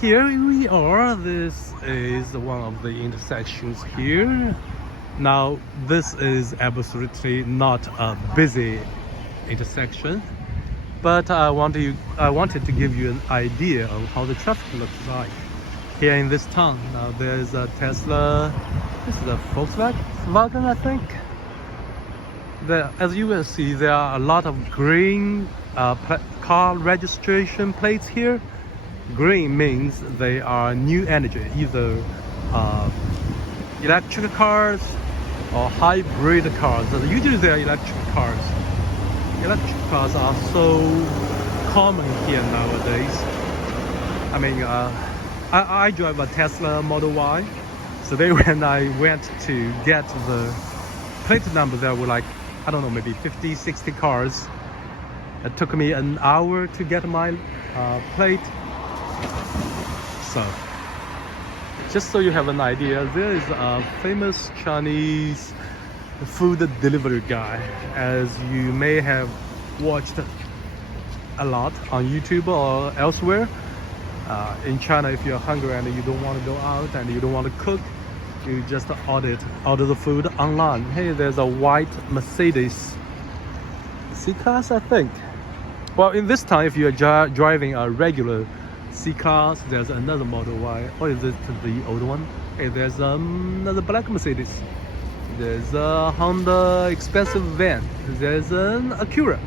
Here we are. This is one of the intersections here. Now, this is absolutely not a busy intersection, but I wanted to give you an idea of how the traffic looks like here in this town. Now, there's a Tesla. This is a Volkswagen, I think. As you will see, there are a lot of green car registration plates here. Green means they are new energy, either electric cars or hybrid cars. Usually they are electric cars. Electric cars are so common here nowadays. I mean, I drive a Tesla Model Y. So when I went to get the plate number, there were like, I don't know, maybe 50, 60 cars. It took me an hour to get my plate. So, just so you have an idea, there is a famous Chinese food delivery guy, as you may have watched a lot on YouTube or elsewhere. In China, if you're hungry and you don't want to go out and you don't want to cook, you just order the food online. Hey, there's a white Mercedes C-Class, I think. Well, in this time, if you're driving a regular C-Class, there's another Model Y. Or is it the old one? Hey, there's another black Mercedes. There's a Honda expensive van. There's an Acura.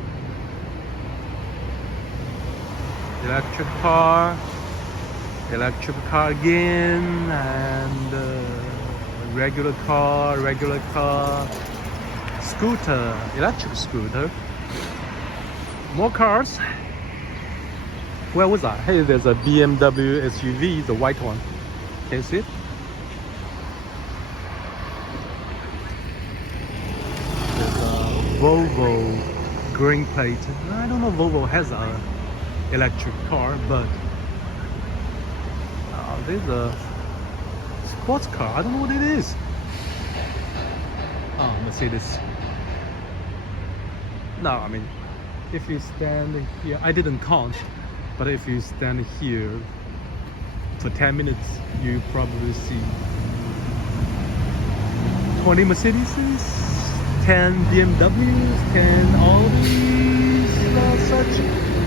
Electric car again, and regular car, scooter, electric scooter. More cars. Where was I? Hey, there's a BMW SUV, the white one. Can you see it? There's a Volvo green plate. I don't know if Volvo has a electric car, but there's a sports car. I don't know what it is. Oh, Mercedes. No, I mean, if you stand here, I didn't count, but if you stand here for 10 minutes, you probably see 20 Mercedeses, 10 BMWs, 10 Audis, such.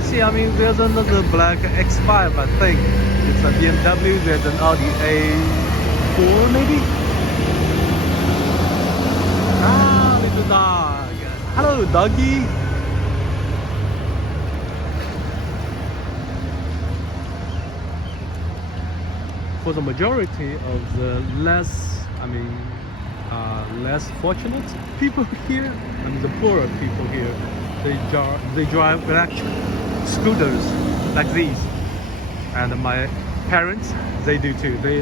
See, I mean, there's another black X5, I think. It's a BMW, there's an Audi A4 maybe? Ah, little dog. Hello, doggy. For the majority of the less fortunate people here, I mean the poorer people here, they drive electric scooters like these. And my parents, they do too. They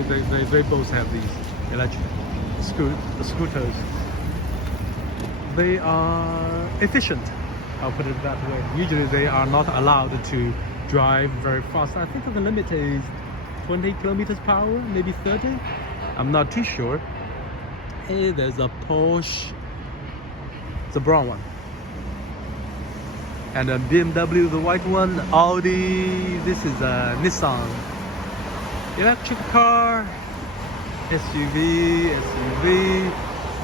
both have these electric scooters. They are efficient, I'll put it that way. Usually they are not allowed to drive very fast. I think the limit is 20 kilometers per hour, maybe 30. I'm not too sure. Hey, there's a Porsche, the brown one, and a BMW, the white one. Audi. This is a Nissan. Electric car, SUV,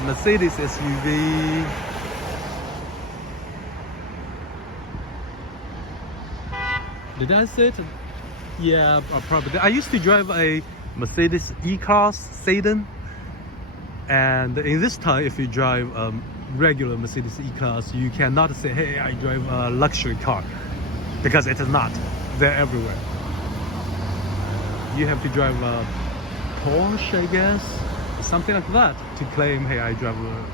Mercedes SUV. Did I say it? Yeah, probably. I used to drive a Mercedes E-Class sedan, and in this time, if you drive a regular Mercedes E-Class, you cannot say, hey, I drive a luxury car, because it is not. They're everywhere. You have to drive a Porsche, I guess, something like that, to claim, hey, I drive a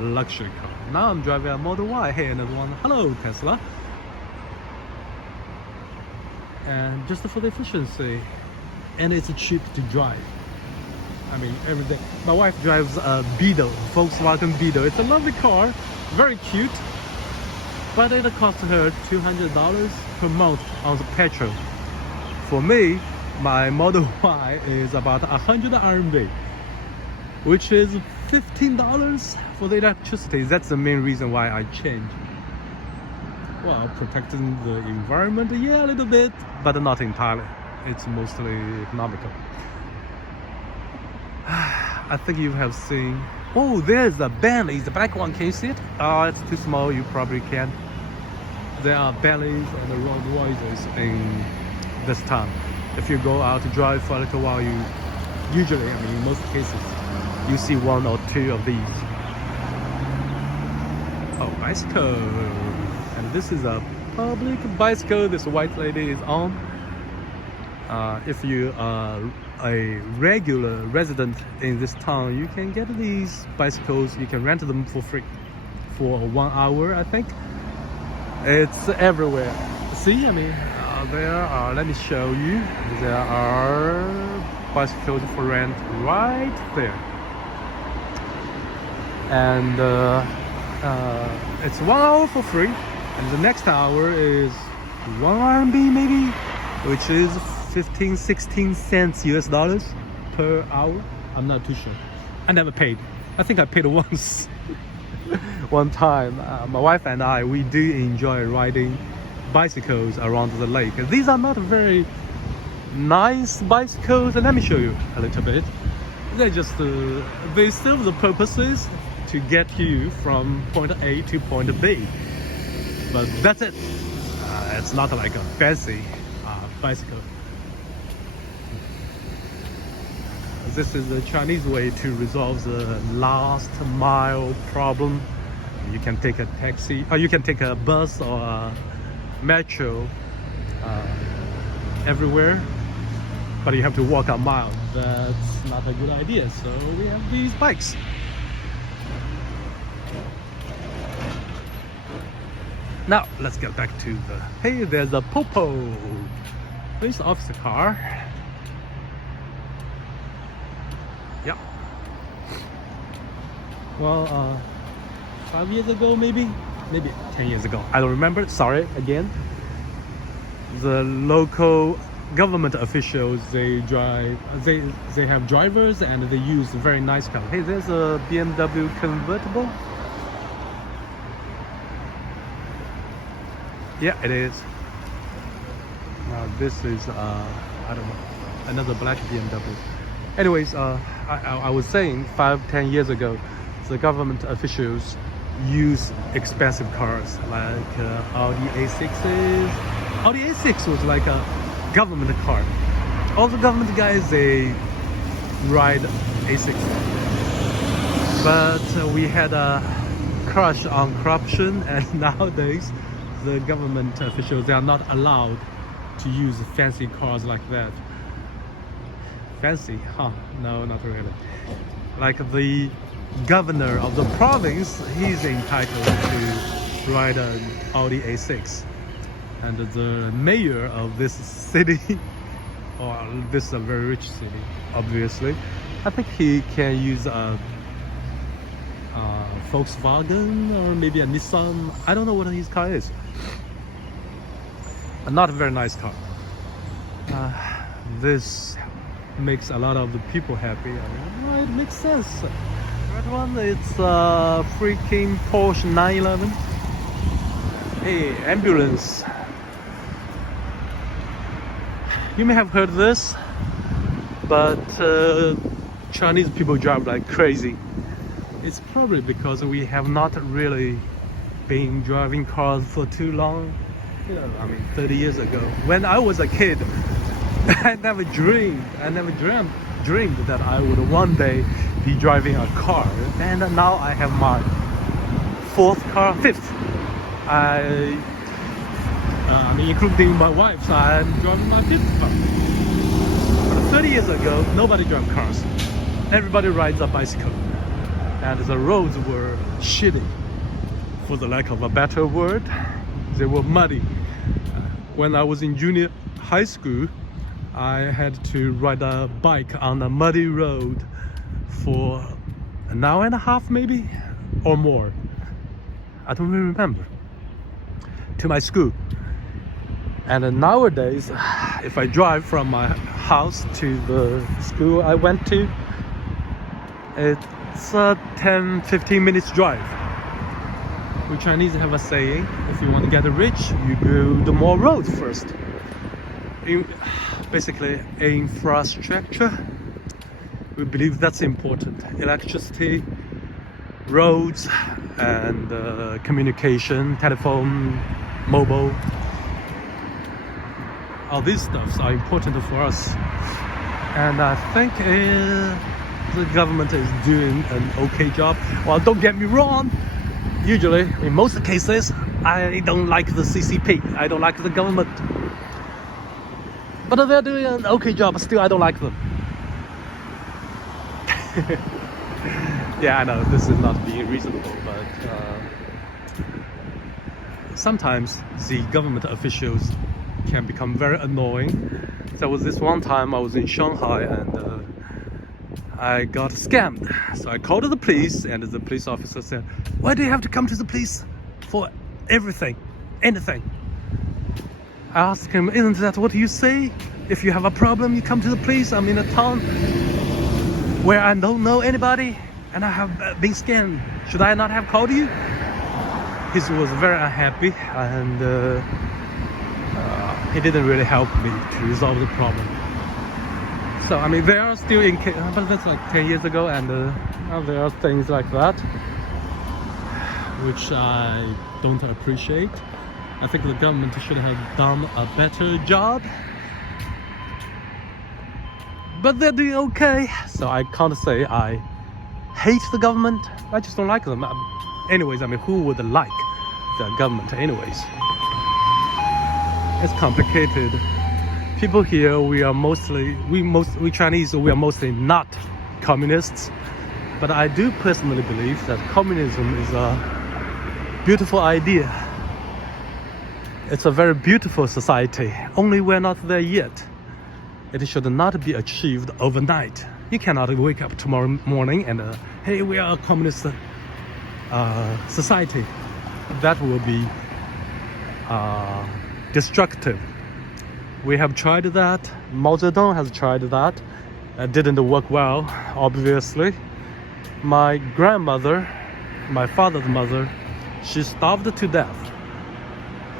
luxury car. Now I'm driving a Model Y. Hey, another one. Hello, Tesla. And just for the efficiency, and it's cheap to drive. I mean, every day. My wife drives a Beetle, Volkswagen Beetle. It's a lovely car, very cute, but it costs her $200 per month on the petrol. For me, my Model Y is about 100 RMB, which is $15 for the electricity. That's the main reason why I changed. Well, protecting the environment, yeah, a little bit, but not entirely. it's mostly economical. I think you have seen. Oh, there's a Bentley, the black one. Can you see it? It's too small. You probably can't. There are Bentleys and Rolls Royces in this town. If you go out to drive for a little while, you usually, in most cases, you see one or two of these. Oh, bicycle. And this is a public bicycle this white lady is on. If you are a regular resident in this town, you can get these bicycles. You can rent them for free for 1 hour, I think. It's everywhere. See, there are, let me show you. There are bicycles for rent right there. And it's 1 hour for free. And the next hour is 1 RMB maybe, which is 15-16 cents US dollars per hour. I'm not too sure. I never paid. I think I paid once. One time. My wife and I, we do enjoy riding bicycles around the lake. These are not very nice bicycles. Let me show you a little bit. They just they serve the purposes to get you from point A to point B. But that's it. It's not like a fancy bicycle. This is the Chinese way to resolve the last mile problem. You can take a taxi, or you can take a bus or a metro everywhere, but you have to walk a mile. That's not a good idea, so we have these bikes. Now let's get back to the, hey, there's a Popo police officer car. Yeah. Well, 5 years ago, maybe 10 years ago, I don't remember, sorry again. The local government officials, they have drivers and they use very nice cars. Hey, there's a BMW convertible. Yeah, it is. Now this is I don't know, another black BMW. Anyways, I was saying 5-10 years ago, the government officials use expensive cars like Audi A6s. Audi A6 was like a government car. All the government guys, they ride A6. But we had a crush on corruption, and nowadays the government officials, they are not allowed to use fancy cars like that. Fancy? Huh? No, not really. Like the governor of the province, he's entitled to ride an Audi A6. And the mayor of this city, or this is a very rich city, obviously, I think he can use a Volkswagen or maybe a Nissan. I don't know what his car is. Not a very nice car. This makes a lot of the people happy. Well, it makes sense. That one, it's a freaking Porsche 911. Hey, ambulance. You may have heard this, but Chinese people drive like crazy. It's probably because we have not really been driving cars for too long. 30 years ago, when I was a kid, I never dreamed that I would one day be driving a car. And now I have my fifth. Including my wife, so I'm driving my fifth car. But 30 years ago, nobody drove cars. Everybody rides a bicycle. And the roads were shitty. For the lack of a better word, they were muddy. When I was in junior high school, I had to ride a bike on a muddy road for an hour and a half maybe, or more. I don't really remember. To my school. And nowadays, if I drive from my house to the school I went to, it's a 10-15 minutes drive. We Chinese have a saying, if you want to get rich, you go the more roads first. basically infrastructure. We believe that's important. Electricity, roads, and communication, telephone, mobile. All these stuffs are important for us. And I think the government is doing an okay job. Well, don't get me wrong. Usually, in most cases, I don't like the CCP. I don't like the government. But they're doing an okay job. Still, I don't like them. Yeah, I know this is not being reasonable, but sometimes the government officials can become very annoying. There was this one time I was in Shanghai and I got scammed. So I called the police, and the police officer said, "Why do you have to come to the police for everything, anything?" I asked him, "Isn't that what you say? If you have a problem, you come to the police. I'm in a town where I don't know anybody and I have been scammed. Should I not have called you?" He was very unhappy, and he didn't really help me to resolve the problem. So, I mean, there are still but that's like 10 years ago, and there are things like that which I don't appreciate. I think the government should have done a better job, but they're doing okay. So I can't say I hate the government. I just don't like them. Anyways, I mean, who would like the government anyways? It's complicated. People here, we Chinese, we are mostly not communists, but I do personally believe that communism is a beautiful idea. It's a very beautiful society, only we're not there yet. It should not be achieved overnight. You cannot wake up tomorrow morning and hey, we are a communist society. That will be destructive. We have tried that. Mao Zedong has tried that. It didn't work well, obviously. My grandmother, my father's mother, she starved to death.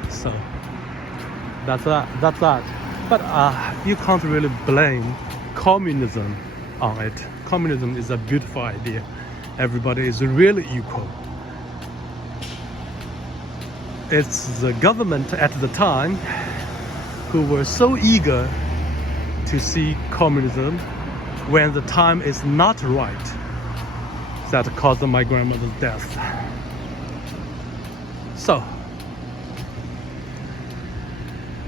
So that's that. But you can't really blame communism on it. Communism is a beautiful idea. Everybody is really equal. It's the government at the time who were so eager to see communism when the time is not right that caused my grandmother's death. So,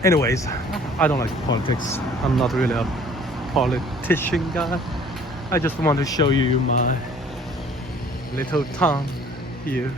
anyways, I don't like politics. I'm not really a politician guy. I just want to show you my little town here.